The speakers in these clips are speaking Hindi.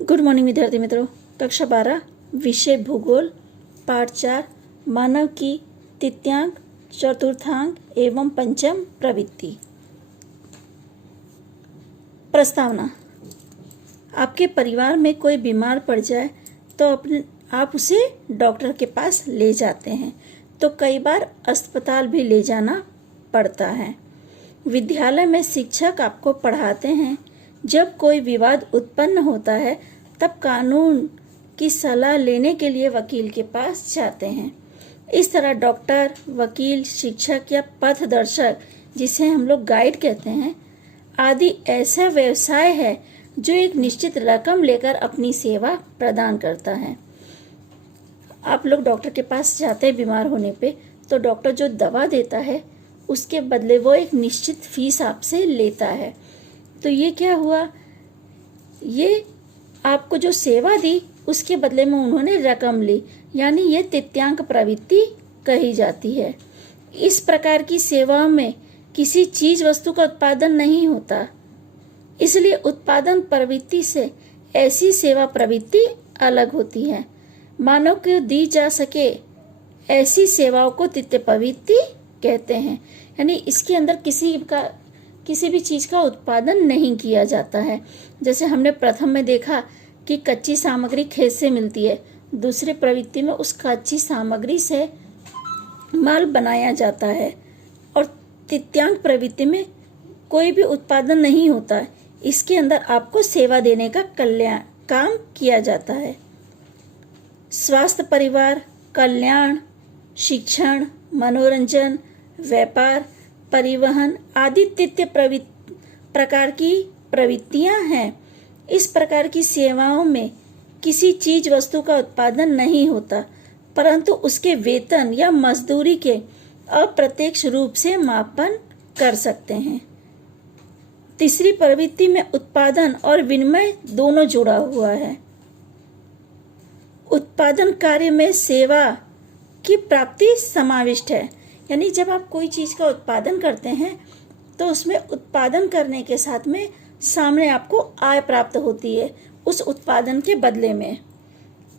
गुड मॉर्निंग विद्यार्थी मित्रों। कक्षा 12 विषय भूगोल पाठ 4 मानव की तृतीयांक चतुर्थांक एवं पंचम प्रवृत्ति। प्रस्तावना। आपके परिवार में कोई बीमार पड़ जाए तो आप उसे डॉक्टर के पास ले जाते हैं, तो कई बार अस्पताल भी ले जाना पड़ता है। विद्यालय में शिक्षक आपको पढ़ाते हैं। जब कोई विवाद उत्पन्न होता है तब कानून की सलाह लेने के लिए वकील के पास जाते हैं। इस तरह डॉक्टर, वकील, शिक्षक या पथदर्शक, जिसे हम लोग गाइड कहते हैं, आदि ऐसा व्यवसाय है जो एक निश्चित रकम लेकर अपनी सेवा प्रदान करता है। आप लोग डॉक्टर के पास जाते हैं बीमार होने पे, तो डॉक्टर जो दवा देता है उसके बदले वो एक निश्चित फीस आपसे लेता है। तो ये क्या हुआ, ये आपको जो सेवा दी उसके बदले में उन्होंने रकम ली, यानी ये तृतीयांक प्रवृत्ति कही जाती है। इस प्रकार की सेवाओं में किसी चीज वस्तु का उत्पादन नहीं होता, इसलिए उत्पादन प्रवृत्ति से ऐसी सेवा प्रवृत्ति अलग होती है। मानव को दी जा सके ऐसी सेवाओं को तृतीय प्रवृत्ति कहते हैं, यानी इसके अंदर किसी भी चीज का उत्पादन नहीं किया जाता है। जैसे हमने प्रथम में देखा कि कच्ची सामग्री खेत से मिलती है, दूसरे प्रवृत्ति में उस कच्ची सामग्री से माल बनाया जाता है, और तृतीयांक प्रवृत्ति में कोई भी उत्पादन नहीं होता है। इसके अंदर आपको सेवा देने का काम किया जाता है। स्वास्थ्य, परिवार कल्याण, शिक्षण, मनोरंजन, व्यापार, परिवहन आदि तृतीय प्रकार की प्रवृत्तियां हैं। इस प्रकार की सेवाओं में किसी चीज वस्तु का उत्पादन नहीं होता, परंतु उसके वेतन या मजदूरी के अप्रत्यक्ष रूप से मापन कर सकते हैं। तीसरी प्रवृत्ति में उत्पादन और विनिमय दोनों जुड़ा हुआ है। उत्पादन कार्य में सेवा की प्राप्ति समाविष्ट है, यानी जब आप कोई चीज का उत्पादन करते हैं तो उसमें उत्पादन करने के साथ में सामने आपको आय प्राप्त होती है उस उत्पादन के बदले में।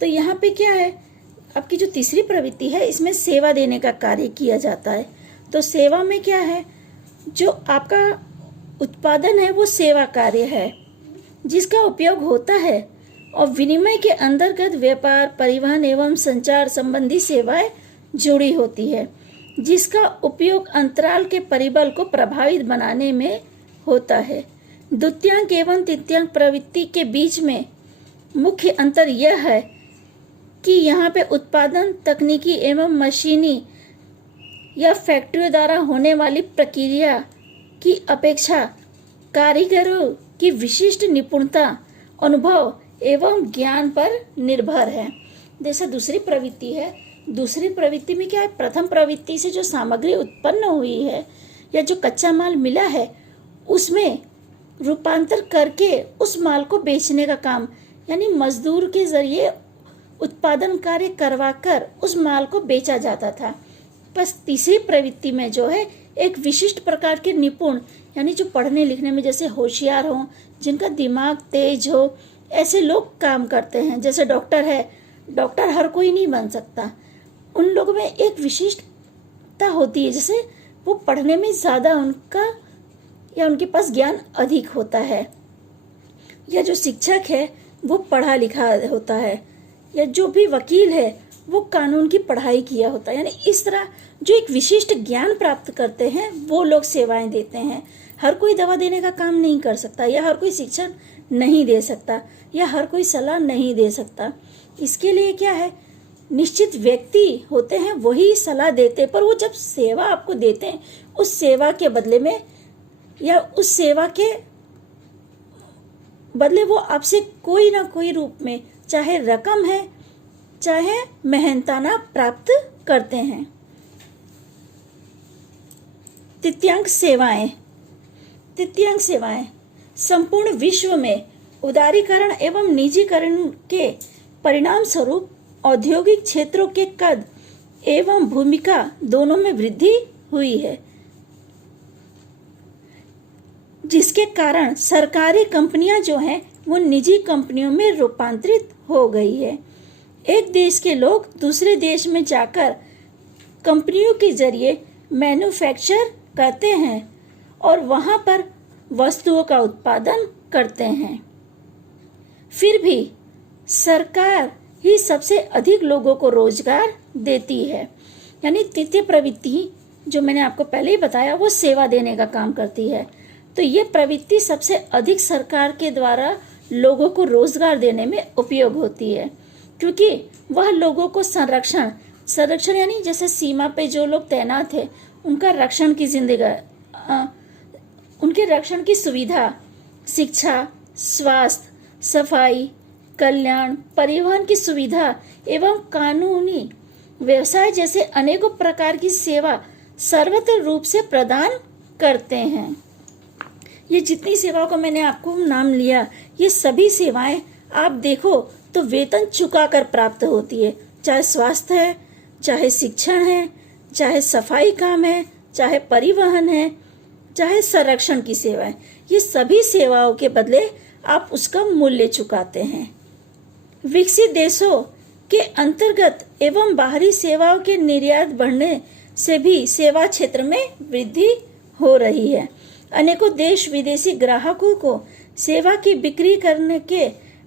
तो यहाँ पे क्या है, आपकी जो तीसरी प्रवृत्ति है इसमें सेवा देने का कार्य किया जाता है। तो सेवा में क्या है, जो आपका उत्पादन है वो सेवा कार्य है जिसका उपयोग होता है, और विनिमय के अंतर्गत व्यापार, परिवहन एवं संचार संबंधी सेवाएं जुड़ी होती है, जिसका उपयोग अंतराल के परिबल को प्रभावित बनाने में होता है। द्वितीयांक एवं तृतीयांक प्रवृत्ति के बीच में मुख्य अंतर यह है कि यहाँ पे उत्पादन तकनीकी एवं मशीनी या फैक्ट्रियों द्वारा होने वाली प्रक्रिया की अपेक्षा कारीगरों की विशिष्ट निपुणता, अनुभव एवं ज्ञान पर निर्भर है। जैसे दूसरी प्रवृत्ति है, दूसरी प्रवृत्ति में क्या है, प्रथम प्रवृत्ति से जो सामग्री उत्पन्न हुई है या जो कच्चा माल मिला है उसमें रूपांतर करके उस माल को बेचने का काम, यानी मजदूर के जरिए उत्पादन कार्य करवाकर उस माल को बेचा जाता था। बस तीसरी प्रवृत्ति में जो है एक विशिष्ट प्रकार के निपुण, यानी जो पढ़ने लिखने में जैसे होशियार हो, जिनका दिमाग तेज हो, ऐसे लोग काम करते हैं। जैसे डॉक्टर है, डॉक्टर हर कोई नहीं बन सकता, उन लोगों में एक विशिष्टता होती है, जैसे वो पढ़ने में ज्यादा उनके पास ज्ञान अधिक होता है, या जो शिक्षक है वो पढ़ा लिखा होता है, या जो भी वकील है वो कानून की पढ़ाई किया होता है। यानी इस तरह जो एक विशिष्ट ज्ञान प्राप्त करते हैं वो लोग सेवाएं देते हैं। हर कोई दवा देने का काम नहीं कर सकता, या हर कोई शिक्षण नहीं दे सकता, या हर कोई सलाह नहीं दे सकता। इसके लिए क्या है, निश्चित व्यक्ति होते हैं वही सलाह देते, पर वो जब सेवा आपको देते हैं उस सेवा के बदले में या उस सेवा के बदले वो आपसे कोई ना कोई रूप में, चाहे रकम है चाहे मेहनताना, प्राप्त करते हैं। तृतीयांक सेवाएं। तृतीयांक सेवाएं संपूर्ण विश्व में उदारीकरण एवं निजीकरण के परिणाम स्वरूप औद्योगिक क्षेत्रों के कद एवं भूमिका दोनों में वृद्धि हुई है, जिसके कारण सरकारी कंपनियां जो हैं वो निजी कंपनियों में रूपांतरित हो गई है। एक देश के लोग दूसरे देश में जाकर कंपनियों के जरिए मैन्युफैक्चर करते हैं और वहां पर वस्तुओं का उत्पादन करते हैं। फिर भी सरकार ही सबसे अधिक लोगों को रोजगार देती है। यानी तृतीय प्रवृत्ति जो मैंने आपको पहले ही बताया वो सेवा देने का काम करती है। तो ये प्रवृत्ति सबसे अधिक सरकार के द्वारा लोगों को रोजगार देने में उपयोग होती है, क्योंकि वह लोगों को संरक्षण यानी जैसे सीमा पे जो लोग तैनात है उनका रक्षण की उनके रक्षण की सुविधा, शिक्षा, स्वास्थ्य, सफाई, कल्याण, परिवहन की सुविधा एवं कानूनी व्यवसाय जैसे अनेकों प्रकार की सेवा सर्वत्र रूप से प्रदान करते हैं। ये जितनी सेवाओं का मैंने आपको नाम लिया, ये सभी सेवाएं आप देखो तो वेतन चुकाकर प्राप्त होती है। चाहे स्वास्थ्य है, चाहे शिक्षण है, चाहे सफाई काम है, चाहे परिवहन है, चाहे संरक्षण की सेवाएं, ये सभी सेवाओं के बदले आप उसका मूल्य चुकाते हैं। विकसित देशों के अंतर्गत एवं बाहरी सेवाओं के निर्यात बढ़ने से भी सेवा क्षेत्र में वृद्धि हो रही है। अनेकों देश विदेशी ग्राहकों को सेवा की बिक्री करने के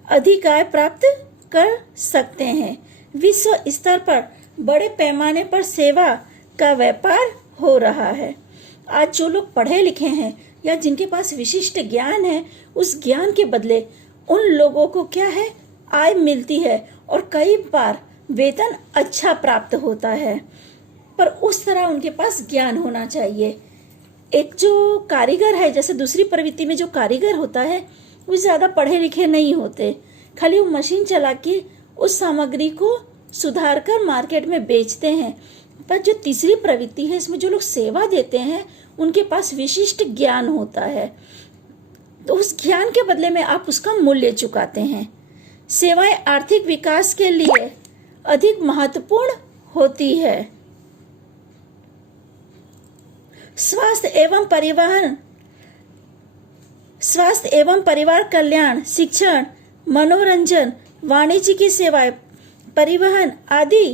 अधिक आय प्राप्त कर सकते हैं। विश्व स्तर पर बड़े पैमाने पर सेवा का व्यापार हो रहा है। आज जो लोग पढ़े लिखे हैं या जिनके पास विशिष्ट ज्ञान है, उस ज्ञान के बदले उन लोगों को क्या है, आय मिलती है और कई बार वेतन अच्छा प्राप्त होता है, पर उस तरह उनके पास ज्ञान होना चाहिए। एक जो कारीगर है, जैसे दूसरी प्रवृत्ति में जो कारीगर होता है वो ज़्यादा पढ़े लिखे नहीं होते, खाली वो मशीन चला के उस सामग्री को सुधार कर मार्केट में बेचते हैं। पर जो तीसरी प्रवृत्ति है, इसमें जो लोग सेवा देते हैं उनके पास विशिष्ट ज्ञान होता है, तो उस ज्ञान के बदले में आप उसका मूल्य चुकाते हैं। सेवाएं आर्थिक विकास के लिए अधिक महत्वपूर्ण होती है। स्वास्थ्य एवं परिवार कल्याण, शिक्षण, मनोरंजन, वाणिज्य की सेवाएं, परिवहन आदि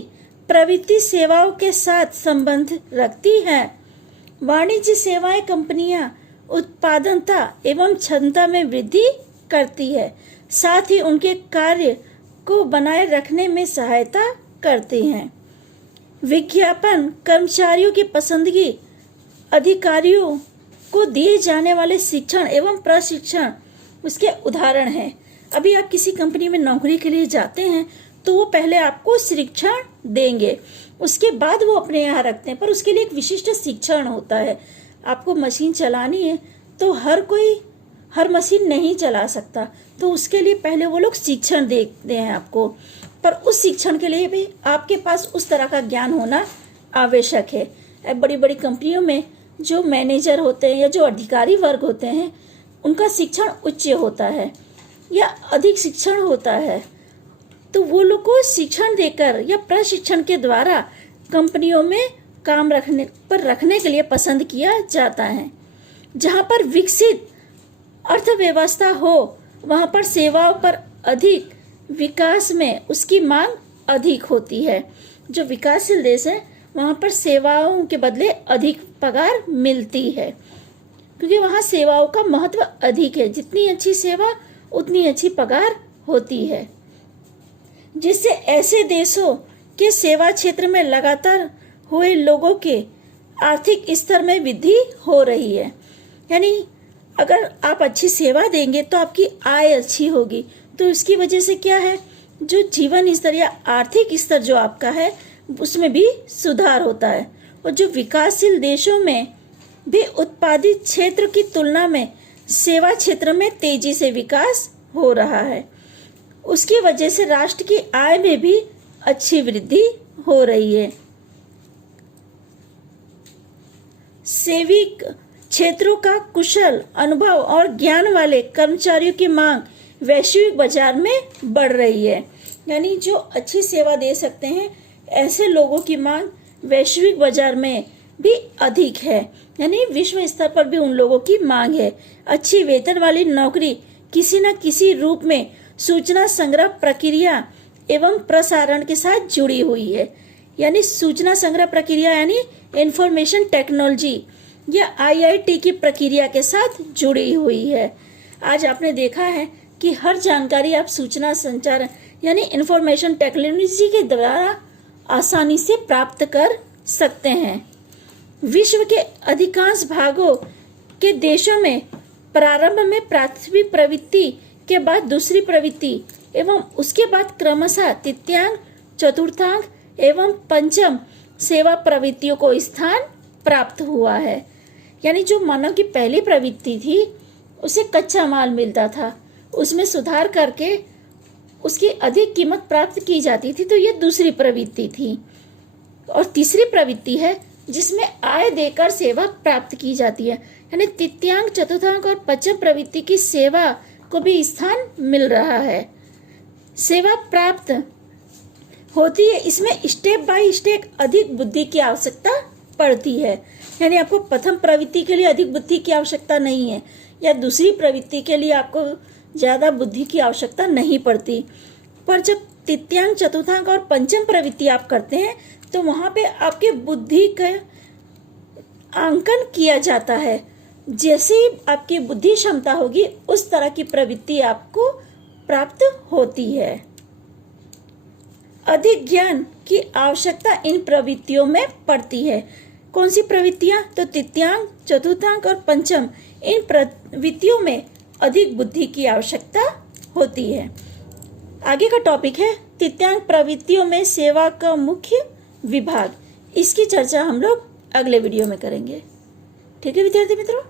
प्रवृत्ति सेवाओं के साथ संबंध रखती हैं। वाणिज्य सेवाएं कंपनियां उत्पादकता एवं क्षमता में वृद्धि करती है, साथ ही उनके कार्य को बनाए रखने में सहायता करती हैं। विज्ञापन कर्मचारियों की पसंदगी, अधिकारियों को दिए जाने वाले शिक्षण एवं प्रशिक्षण उसके उदाहरण हैं। अभी आप किसी कंपनी में नौकरी के लिए जाते हैं तो वो पहले आपको शिक्षण देंगे, उसके बाद वो अपने यहाँ रखते हैं, पर उसके लिए एक विशिष्ट शिक्षण होता है। आपको मशीन चलानी है तो हर कोई हर मशीन नहीं चला सकता, तो उसके लिए पहले वो लोग शिक्षण देते हैं आपको, पर उस शिक्षण के लिए भी आपके पास उस तरह का ज्ञान होना आवश्यक है। बड़ी बड़ी कंपनियों में जो मैनेजर होते हैं या जो अधिकारी वर्ग होते हैं उनका शिक्षण उच्च होता है या अधिक शिक्षण होता है, तो वो लोग को शिक्षण देकर या प्रशिक्षण के द्वारा कंपनियों में काम रखने के लिए पसंद किया जाता है। जहाँ पर विकसित अर्थव्यवस्था हो वहाँ पर सेवाओं पर अधिक विकास में उसकी मांग अधिक होती है। जो विकासशील देश है वहाँ पर सेवाओं के बदले अधिक पगार मिलती है, क्योंकि वहाँ सेवाओं का महत्व अधिक है। जितनी अच्छी सेवा उतनी अच्छी पगार होती है, जिससे ऐसे देशों के सेवा क्षेत्र में लगातार हुए लोगों के आर्थिक स्तर में वृद्धि हो रही है। यानी अगर आप अच्छी सेवा देंगे तो आपकी आय अच्छी होगी, तो इसकी वजह से क्या है, जो जीवन स्तर या आर्थिक स्तर जो आपका है उसमें भी सुधार होता है। और जो विकासशील देशों में भी उत्पादित क्षेत्र की तुलना में सेवा क्षेत्र में तेजी से विकास हो रहा है, उसकी वजह से राष्ट्र की आय में भी अच्छी वृद्धि हो रही है। सेविक क्षेत्रों का कुशल अनुभव और ज्ञान वाले कर्मचारियों की मांग वैश्विक बाजार में बढ़ रही है। यानी जो अच्छी सेवा दे सकते हैं ऐसे लोगों की मांग वैश्विक बाजार में भी अधिक है, यानी विश्व स्तर पर भी उन लोगों की मांग है। अच्छी वेतन वाली नौकरी किसी न किसी रूप में सूचना संग्रह प्रक्रिया एवं प्रसारण के साथ जुड़ी हुई है। यानी सूचना संग्रह प्रक्रिया यानी इंफॉर्मेशन टेक्नोलॉजी या IIT की प्रक्रिया के साथ जुड़ी हुई है। आज आपने देखा है कि हर जानकारी आप सूचना संचार यानी इंफॉर्मेशन टेक्नोलॉजी के द्वारा आसानी से प्राप्त कर सकते हैं। विश्व के अधिकांश भागों के देशों में प्रारंभ में प्राथमिक प्रवृत्ति के बाद दूसरी प्रवृत्ति एवं उसके बाद क्रमशः तृतीयांक, चतुर्थांक एवं पंचम सेवा प्रवृत्तियों को स्थान प्राप्त हुआ है। यानी जो मानव की पहली प्रवृत्ति थी उसे कच्चा माल मिलता था, उसमें सुधार करके उसकी अधिक कीमत प्राप्त की जाती थी, तो ये दूसरी प्रवृत्ति थी। और तीसरी प्रवृत्ति है जिसमें आय देकर सेवा प्राप्त की जाती है। यानी तृतीयांक, चतुर्थांक और पंचम प्रवृत्ति की सेवा को भी स्थान मिल रहा है। सेवा प्राप्त होती है, इसमें स्टेप बाय स्टेप अधिक बुद्धि की आवश्यकता पड़ती है। यानी आपको प्रथम प्रवृत्ति के लिए अधिक बुद्धि की आवश्यकता नहीं है, या दूसरी प्रवृत्ति के लिए आपको ज़्यादा बुद्धि की आवश्यकता नहीं पड़ती। पर जब तृतीयांक, चतुर्थांक और पंचम प्रवृत्ति आप करते हैं तो वहाँ पे आपके बुद्धि का आंकन किया जाता है। जैसे ही आपकी बुद्धि क्षमता होगी उस तरह की प्रवृत्ति आपको प्राप्त होती है। अधिक ज्ञान की आवश्यकता इन प्रवृत्तियों में पड़ती है। कौन सी प्रवृत्तियां? तो तृतीयांक, चतुर्थांक और पंचम, इन प्रवृत्तियों में अधिक बुद्धि की आवश्यकता होती है। आगे का टॉपिक है तृतीयांक प्रवृत्तियों में सेवा का मुख्य विभाग। इसकी चर्चा हम लोग अगले वीडियो में करेंगे। ठीक है विद्यार्थी मित्रों।